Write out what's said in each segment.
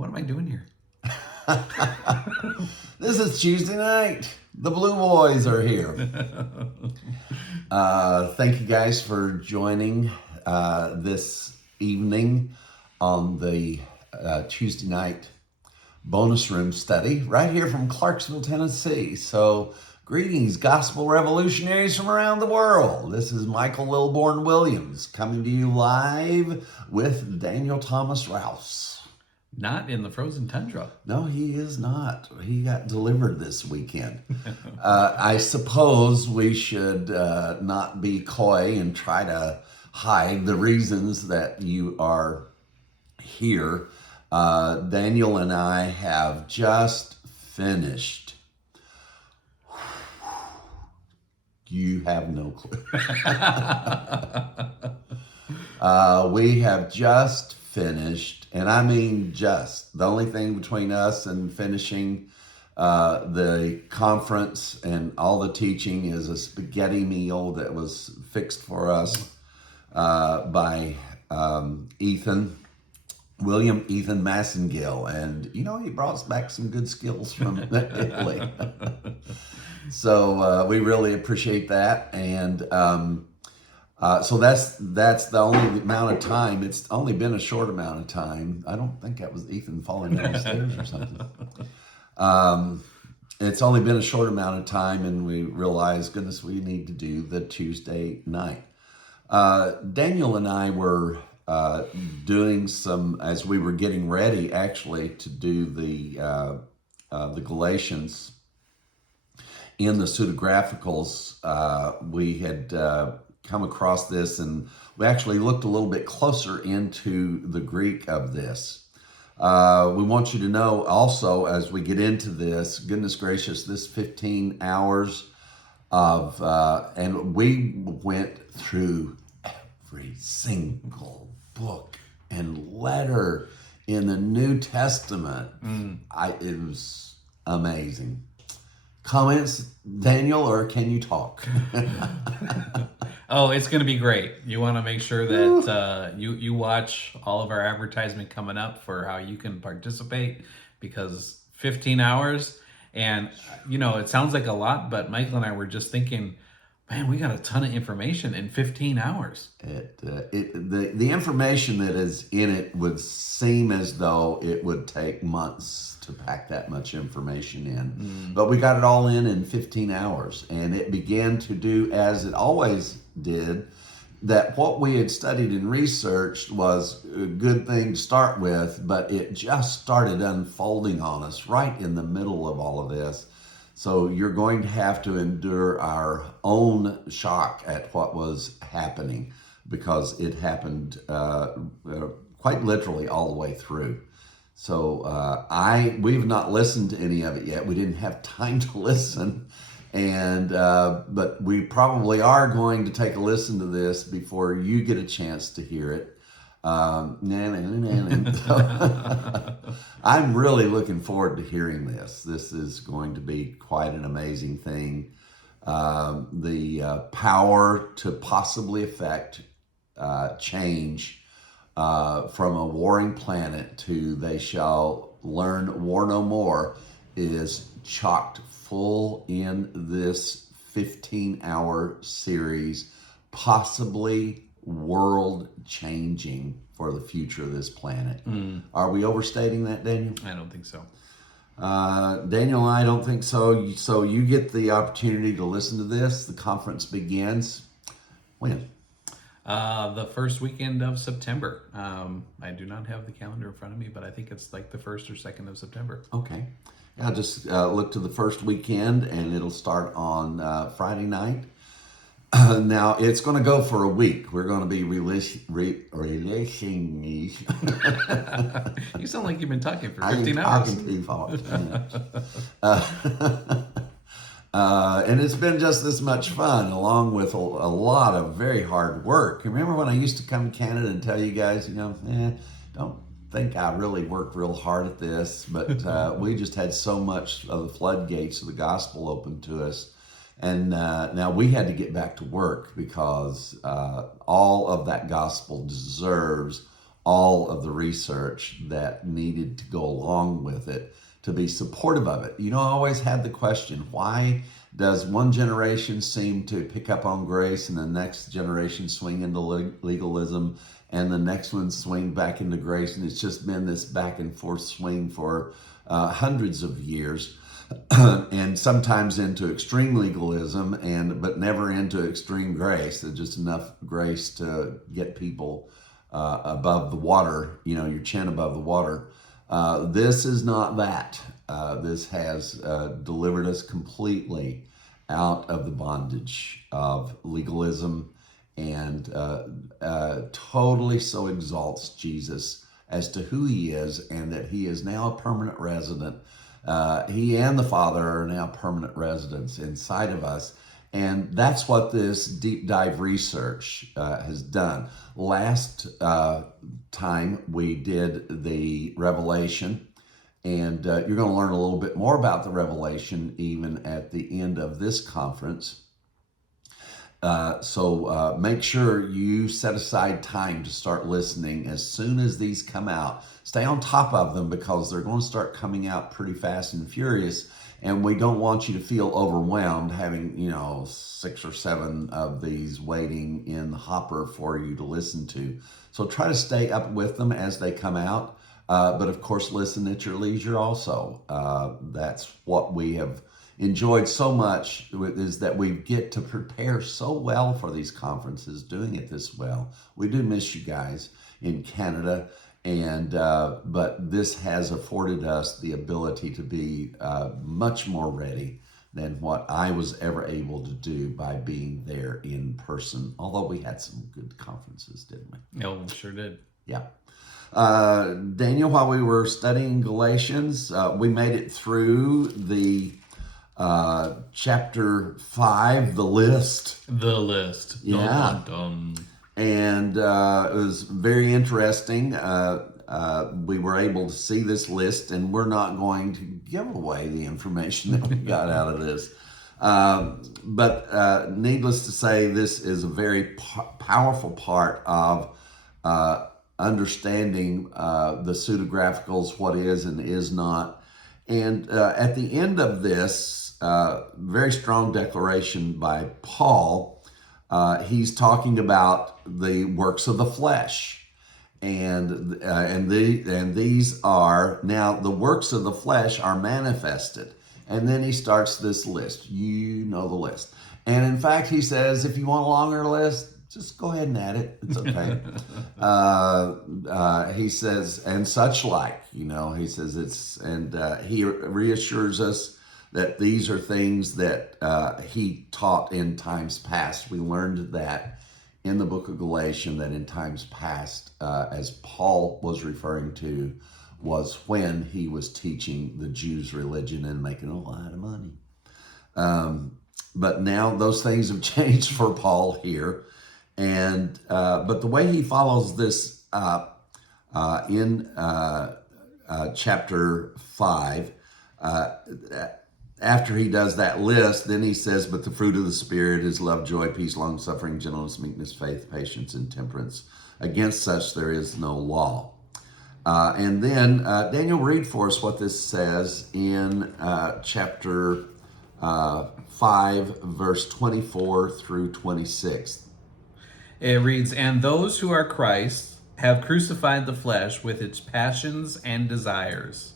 What am I doing here? This is Tuesday night. The Blue Boys are here. Thank you guys for joining this evening on the Tuesday night bonus room study right here from Clarksville, Tennessee. So, greetings, gospel revolutionaries from around the world. This is Michael Lilborn Williams coming to you live with Daniel Thomas Rouse. Not in the frozen tundra. No, he is not. He got delivered this weekend. I suppose we should not be coy and try to hide the reasons that you are here. Daniel and I have just finished. You have no clue. We have just finished, and I mean just. The only thing between us and finishing the conference and all the teaching is a spaghetti meal that was fixed for us by William Ethan Massengill. And, you know, he brought us back some good skills from Italy. So we really appreciate that. And so that's the only amount of time. It's only been a short amount of time. I don't think that was Ethan falling down the stairs or something. It's only been a short amount of time, and we realized, goodness, we need to do the Tuesday night. Daniel and I were doing some, as we were getting ready, actually, to do the Galatians in the Pseudographicals. We had come across this, and we actually looked a little bit closer into the Greek of this. We want you to know also, as we get into this, goodness gracious, this 15 hours of, and we went through every single book and letter in the New Testament. It was amazing. Comments, Daniel, or can you talk? Oh, it's going to be great. You want to make sure that you watch all of our advertisement coming up for how you can participate, because 15 hours, and you know, it sounds like a lot, but Michael and I were just thinking, man, we got a ton of information in 15 hours. The information that is in it would seem as though it would take months to pack that much information in. But we got it all in 15 hours. And it began to do, as it always did, that what we had studied and researched was a good thing to start with, but it just started unfolding on us right in the middle of all of this. So you're going to have to endure our own shock at what was happening, because it happened quite literally all the way through. So we've not listened to any of it yet. We didn't have time to listen, and but we probably are going to take a listen to this before you get a chance to hear it. I'm really looking forward to hearing this. This is going to be quite an amazing thing. The power to possibly affect change from a warring planet to they shall learn war no more is chocked full in this 15-hour series, possibly world changing for the future of this planet. Are we overstating that, Daniel? I don't think so. Daniel and I don't think so. So you get the opportunity to listen to this. The conference begins when? The first weekend of September. I do not have the calendar in front of me, but I think it's like the 1st or 2nd of September. Okay. Yeah, just look to the first weekend, and it'll start on Friday night. Now, it's going to go for a week. We're going to be releasing these. You sound like you've been talking for 15 hours. I'm talking too fast. And it's been just this much fun, along with a lot of very hard work. Remember when I used to come to Canada and tell you guys, don't think I really worked real hard at this, but we just had so much of the floodgates of the gospel open to us. And now we had to get back to work, because all of that gospel deserves all of the research that needed to go along with it to be supportive of it. I always had the question, why does one generation seem to pick up on grace and the next generation swing into legalism and the next one swing back into grace? And it's just been this back and forth swing for hundreds of years. And sometimes into extreme legalism, but never into extreme grace. There's just enough grace to get people above the water, your chin above the water. This is not that. This has delivered us completely out of the bondage of legalism, and totally so exalts Jesus as to who he is, and that he is now a permanent resident. He and the Father are now permanent residents inside of us. And that's what this deep dive research has done. Last time we did the Revelation, and you're going to learn a little bit more about the Revelation even at the end of this conference. So make sure you set aside time to start listening as soon as these come out. Stay on top of them because they're going to start coming out pretty fast and furious. And we don't want you to feel overwhelmed having, 6 or 7 of these waiting in the hopper for you to listen to. So try to stay up with them as they come out. But of course, listen at your leisure also. That's what we have enjoyed so much, is that we get to prepare so well for these conferences, doing it this well. We do miss you guys in Canada. And but this has afforded us the ability to be much more ready than what I was ever able to do by being there in person. Although we had some good conferences, didn't we? No, we sure did. Yeah. Daniel, while we were studying Galatians, we made it through the chapter 5, the list. The list. Yeah. Dun, dun, dun. And it was very interesting. We were able to see this list, and we're not going to give away the information that we got out of this. But needless to say, this is a very powerful part of understanding the pseudographicals, what is and is not. And at the end of this very strong declaration by Paul, he's talking about the works of the flesh, and these are now the works of the flesh are manifested, and then he starts this list. You know the list, and in fact, he says if you want a longer list, just go ahead and add it. It's okay. He says, and such like, he says it's, and he reassures us that these are things that he taught in times past. We learned that in the book of Galatians, that in times past, as Paul was referring to, was when he was teaching the Jews' religion and making a lot of money. But now those things have changed for Paul here. And but the way he follows this up in chapter 5, after he does that list, then he says, but the fruit of the Spirit is love, joy, peace, long-suffering, gentleness, meekness, faith, patience, and temperance. Against such there is no law. And then, Daniel, read for us what this says in chapter 5, verse 24 through 26. It reads, and those who are Christ have crucified the flesh with its passions and desires.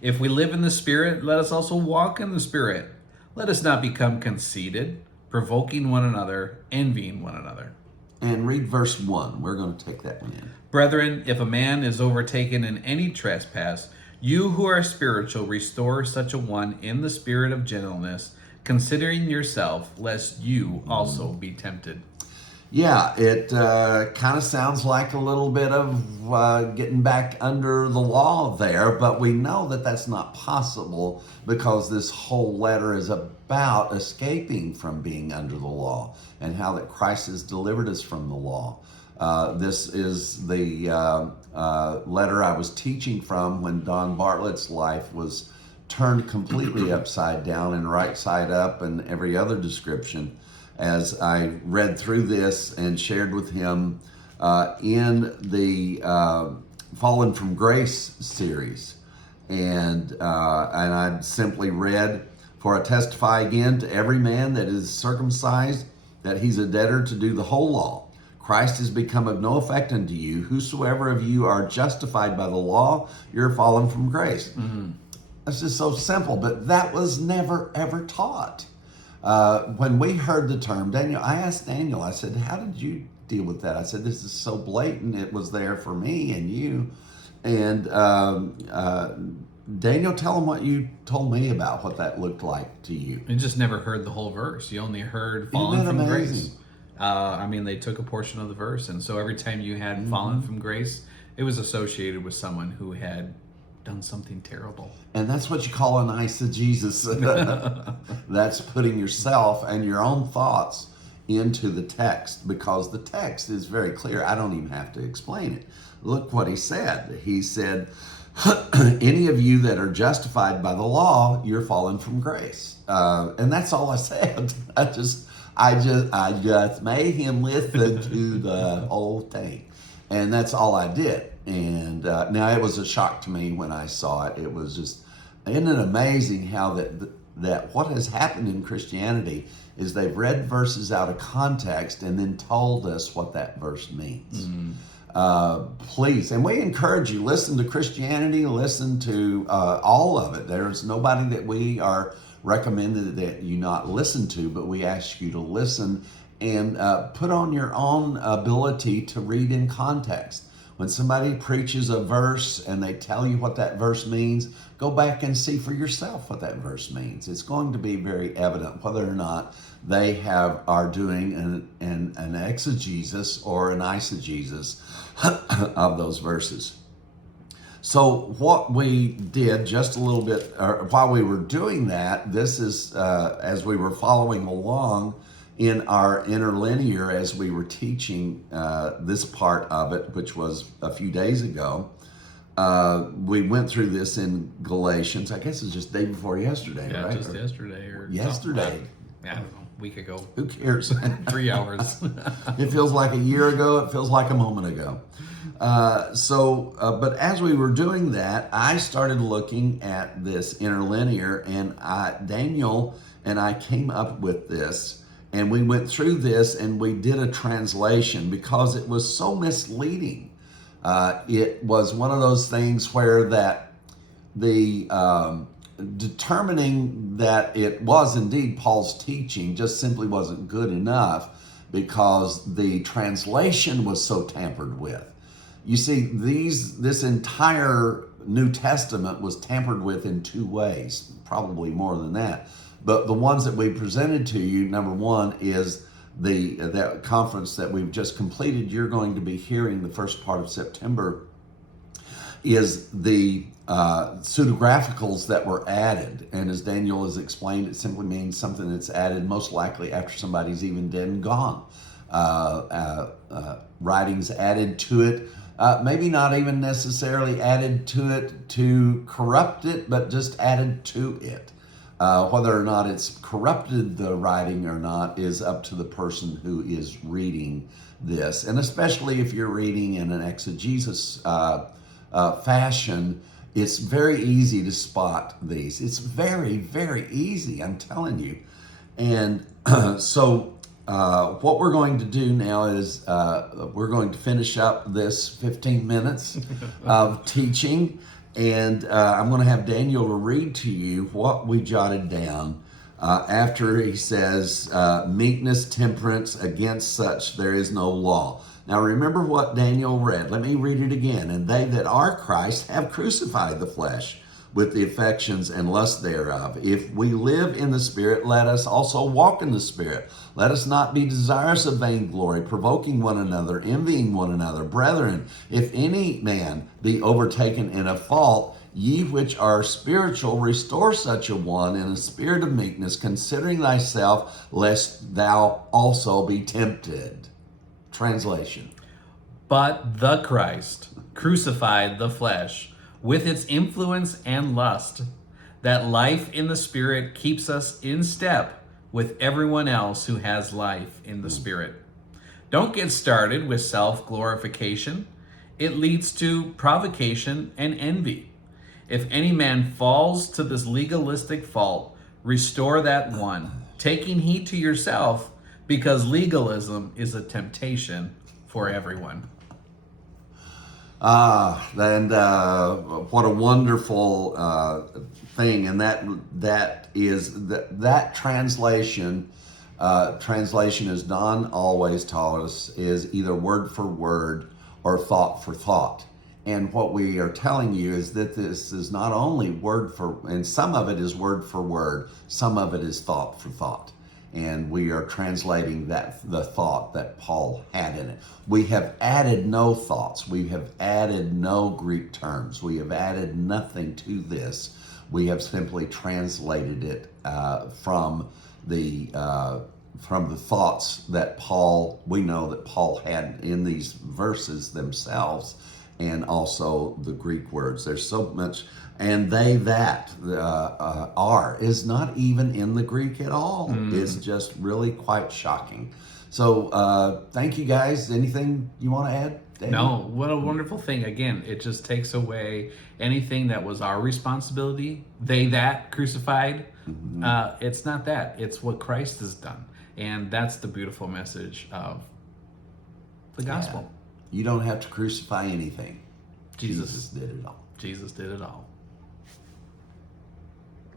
If we live in the Spirit, let us also walk in the Spirit. Let us not become conceited, provoking one another, envying one another. And read verse 1. We're going to take that one in. Brethren, if a man is overtaken in any trespass, you who are spiritual, restore such a one in the spirit of gentleness, considering yourself, lest you also be tempted. Yeah, it kind of sounds like a little bit of getting back under the law there, but we know that that's not possible because this whole letter is about escaping from being under the law and how that Christ has delivered us from the law. This is the letter I was teaching from when Don Bartlett's life was turned completely upside down and right side up and every other description. As I read through this and shared with him in the Fallen from Grace series. And I simply read, "For I testify again to every man that is circumcised, that he's a debtor to do the whole law. Christ has become of no effect unto you. Whosoever of you are justified by the law, you're fallen from grace." That's just so simple, but that was never, ever taught. When we heard the term, Daniel, I asked Daniel, I said, "How did you deal with that?" I said, "This is so blatant. It was there for me and you." And Daniel, tell him what you told me about what that looked like to you. You just never heard the whole verse. You only heard fallen Isn't that from amazing? grace. I mean, they took a portion of the verse, and so every time you had fallen from grace, it was associated with someone who had done something terrible. And that's what you call an eisegesis. That's putting yourself and your own thoughts into the text, because the text is very clear. I don't even have to explain it. Look what he said. He said, "Any of you that are justified by the law, you're fallen from grace." And that's all I said. I just made him listen to the whole thing. And that's all I did. And now it was a shock to me when I saw it. It was just, isn't it amazing how that what has happened in Christianity is they've read verses out of context and then told us what that verse means. Please, and we encourage you, listen to Christianity, listen to all of it. There's nobody that we are recommended that you not listen to, but we ask you to listen and put on your own ability to read in context. When somebody preaches a verse and they tell you what that verse means, go back and see for yourself what that verse means. It's going to be very evident whether or not they are doing an exegesis or an eisegesis of those verses. So what we did just a little bit, or while we were doing that, this is as we were following along in our interlinear, as we were teaching this part of it, which was a few days ago, we went through this in Galatians. I guess it's just day before yesterday, Yeah, right? just yesterday or yesterday. I don't know, a week ago. Who cares? 3 hours. It feels like a year ago. It feels like a moment ago. But as we were doing that, I started looking at this interlinear, and Daniel and I came up with this, and we went through this, and we did a translation because it was so misleading. It was one of those things where that the determining that it was indeed Paul's teaching just simply wasn't good enough, because the translation was so tampered with. You see, this entire New Testament was tampered with in two ways, probably more than that. But the ones that we presented to you, number one, is that conference that we've just completed. You're going to be hearing the first part of September, is the pseudographicals that were added. And as Daniel has explained, it simply means something that's added most likely after somebody's even dead and gone. Writings added to it, maybe not even necessarily added to it to corrupt it, but just added to it. Whether or not it's corrupted the writing or not is up to the person who is reading this. And especially if you're reading in an exegesis fashion, it's very easy to spot these. It's very, very easy, I'm telling you. And so what we're going to do now is we're going to finish up this 15 minutes of teaching. And I'm going to have Daniel to read to you what we jotted down after he says, meekness, temperance, against such there is no law. Now remember what Daniel read. Let me read it again. And they that are Christ have crucified the flesh with the affections and lust thereof. If we live in the Spirit, let us also walk in the Spirit. Let us not be desirous of vainglory, provoking one another, envying one another. Brethren, if any man be overtaken in a fault, ye which are spiritual, restore such a one in a spirit of meekness, considering thyself, lest thou also be tempted. Translation. But the Christ crucified the flesh with its influence and lust, that life in the Spirit keeps us in step with everyone else who has life in the Spirit. Don't get started with self-glorification. It leads to provocation and envy. If any man falls to this legalistic fault, restore that one, taking heed to yourself, because legalism is a temptation for everyone. And what a wonderful thing, and that is that translation. Translation, as Don always taught us, is either word for word or thought for thought. And what we are telling you is that this is not only word for, and some of it is word for word, some of it is thought for thought. And we are translating the thought that Paul had in it. We have added no thoughts. We have added no Greek terms. We have added nothing to this. We have simply translated it from the thoughts that we know that Paul had in these verses themselves, and also the Greek words. There's so much, and they that are is not even in the Greek at all. It's just really quite shocking. So thank you guys. Anything you want to add, David? No, what a wonderful thing. Again, it just takes away anything that was our responsibility. They that crucified. It's not that. It's what Christ has done. And that's the beautiful message of the gospel. You don't have to crucify anything. Jesus did it all. Jesus did it all.